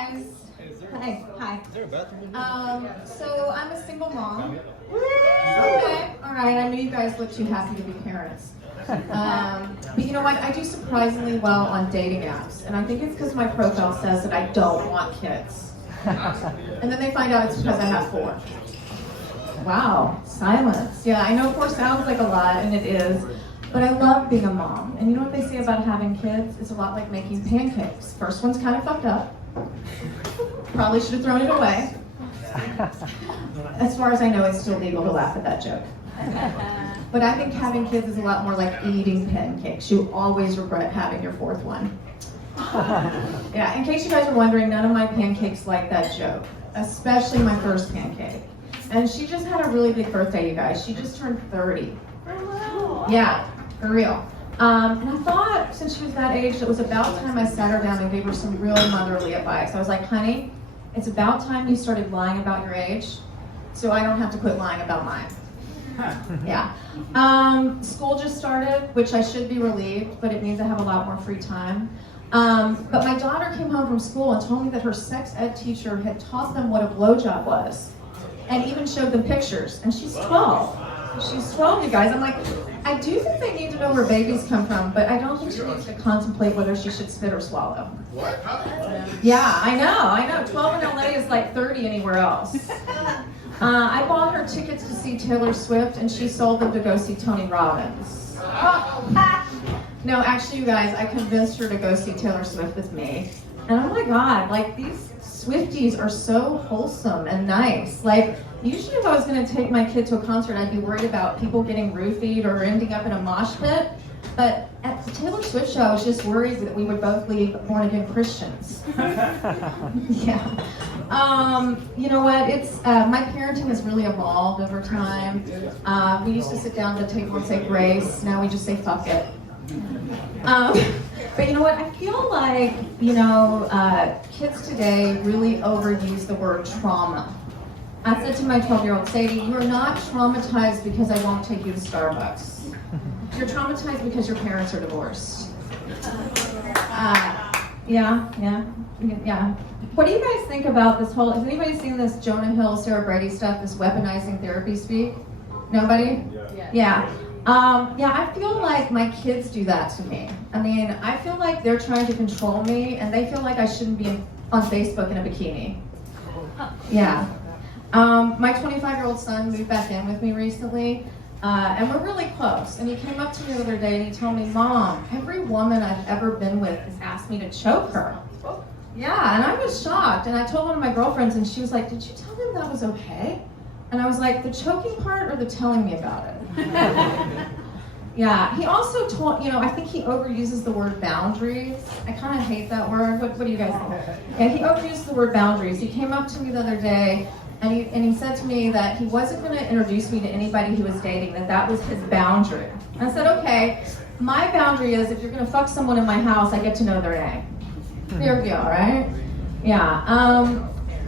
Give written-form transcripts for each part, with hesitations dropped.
guys. Hi. Hi. So I'm a single mom. Okay. All right. I know you guys look too happy to be parents. But you know what? I do surprisingly well on dating apps, and I think it's because my profile says that I don't want kids. And then they find out it's because I have 4. Wow. Silence. Yeah, I know 4 sounds like a lot, and it is. But I love being a mom. And you know what they say about having kids? It's a lot like making pancakes. First one's kind of fucked up. Probably should have thrown it away. As far as I know, it's still legal to laugh at that joke. But I think having kids is a lot more like eating pancakes. You always regret having your 4th one. Yeah, in case you guys are wondering, none of my pancakes like that joke, especially my first pancake. And she just had a really big birthday, you guys. She just turned 30. Yeah, for real. And I thought, since she was that age, it was about time I sat her down and gave her some real motherly advice. I was like, honey, it's about time you started lying about your age, so I don't have to quit lying about mine. Yeah. School just started, which I should be relieved, but it means I have a lot more free time. But my daughter came home from school and told me that her sex ed teacher had taught them what a blowjob was, and even showed them pictures, and she's 12. She's 12, you guys. I'm like, I do think they need to know where babies come from, but I don't think she needs to contemplate whether she should spit or swallow. What? Yeah, I know. 12 in LA is like 30 anywhere else. I bought her tickets to see Taylor Swift, and she sold them to go see Tony Robbins. No, actually, you guys, I convinced her to go see Taylor Swift with me. And oh my God, like these Swifties are so wholesome and nice. Like, usually if I was going to take my kid to a concert, I'd be worried about people getting roofied or ending up in a mosh pit. But at the Taylor Swift show, I was just worried that we would both leave born-again Christians. Yeah. You know what? It's my parenting has really evolved over time. We used to sit down at the table and say grace. Now we just say fuck it. But you know what? I feel like, kids today really overuse the word trauma. I said to my 12-year-old, Sadie, you are not traumatized because I won't take you to Starbucks. You're traumatized because your parents are divorced. Yeah. What do you guys think about this whole, has anybody seen this Jonah Hill, Sarah Brady stuff, this weaponizing therapy speak? Nobody? Yeah. I feel like my kids do that to me. I mean, I feel like they're trying to control me, and they feel like I shouldn't be on Facebook in a bikini. Yeah. My 25-year-old son moved back in with me recently, and we're really close. And he came up to me the other day and he told me, Mom, every woman I've ever been with has asked me to choke her. Yeah, and I was shocked. And I told one of my girlfriends, and she was like, did you tell him that was okay? And I was like, the choking part or the telling me about it? Yeah, he also told, I think he overuses the word boundaries. I kind of hate that word. What do you guys think? Yeah, he overuses the word boundaries. He came up to me the other day, and he said to me that he wasn't going to introduce me to anybody he was dating, that was his boundary. And I said, okay, my boundary is if you're going to fuck someone in my house, I get to know their name. There we go, right? Yeah.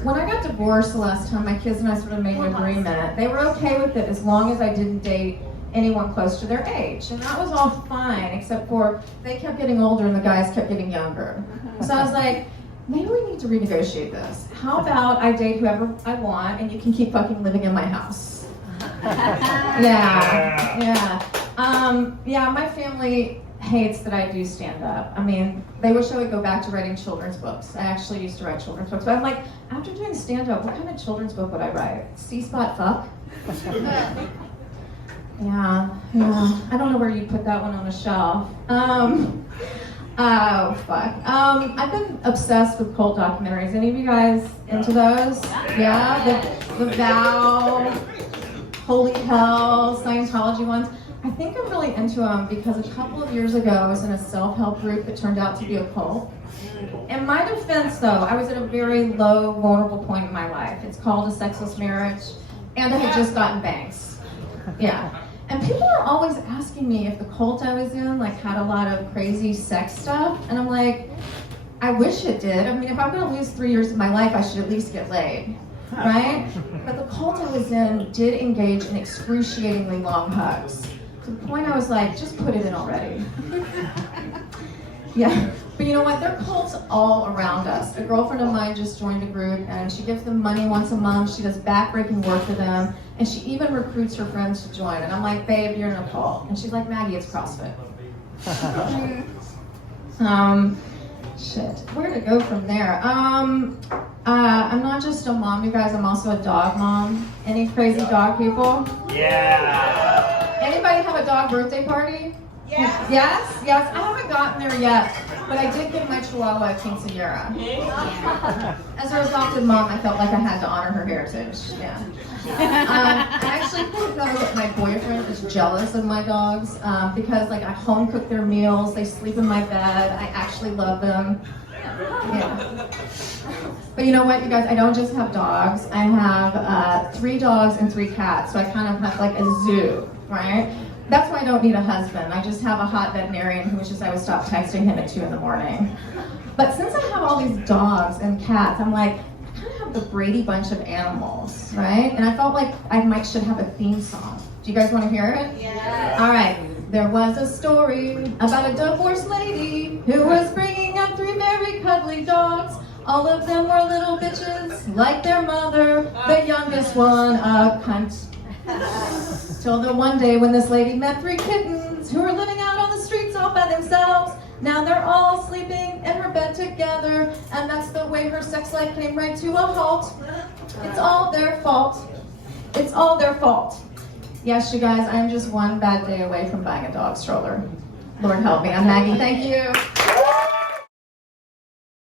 When I got divorced the last time, my kids and I sort of made an agreement. They were okay with it as long as I didn't date anyone close to their age. And that was all fine, except for they kept getting older and the guys kept getting younger. So I was like, maybe we need to renegotiate this. How about I date whoever I want and you can keep fucking living in my house? Yeah, my family hates that I do stand up. I mean, they wish I would go back to writing children's books. I actually used to write children's books, but I'm like, after doing stand up, what kind of children's book would I write? C-spot fuck? Yeah. I don't know where you put that one on the shelf. Oh, fuck. I've been obsessed with cult documentaries. Any of you guys into those? Yeah? The Vow, Holy Hell, Scientology ones. I think I'm really into them because a couple of years ago I was in a self-help group that turned out to be a cult. In my defense, though, I was at a very low, vulnerable point in my life. It's called a sexless marriage, and I had just gotten bangs. Yeah. And people are always asking me if the cult I was in had a lot of crazy sex stuff, and I'm like, I wish it did. I mean, if I'm going to lose 3 years of my life, I should at least get laid, right? But the cult I was in did engage in excruciatingly long hugs. To the point I was like, just put it in already. Yeah. But you know what? There are cults all around us. A girlfriend of mine just joined a group, and she gives them money once a month. She does backbreaking work for them, and she even recruits her friends to join. And I'm like, babe, you're in a cult. And she's like, Maggie, it's CrossFit. Shit. Where to go from there? I'm not just a mom, you guys. I'm also a dog mom. Any crazy dog people? Yeah. Anybody have a dog birthday party? Yes. Yes? Yes. I haven't gotten there yet, but I did give my Chihuahua a quinceañera. As her adopted mom, I felt like I had to honor her heritage. Yeah. I actually think though my boyfriend is jealous of my dogs because like I home cook their meals, they sleep in my bed, I actually love them. Yeah. But you know what, you guys, I don't just have dogs. I have 3 dogs and 3 cats, so I kind of have like a zoo, right? That's why I don't need a husband. I just have a hot veterinarian who wishes I would stop texting him at 2 in the morning. But since I have all these dogs and cats, I'm like, I kind of have the Brady Bunch of animals, right? And I felt like I should have a theme song. Do you guys want to hear it? Yeah. All right. There was a story about a divorced lady who was bringing up 3 very cuddly dogs. All of them were little bitches, like their mother, the youngest one a cunt. Till the one day when this lady met 3 kittens who were living out on the streets all by themselves. Now they're all sleeping in her bed together, and that's the way her sex life came right to a halt. It's all their fault. It's all their fault. Yes, you guys, I'm just one bad day away from buying a dog stroller. Lord help me. I'm Maggie. Thank you.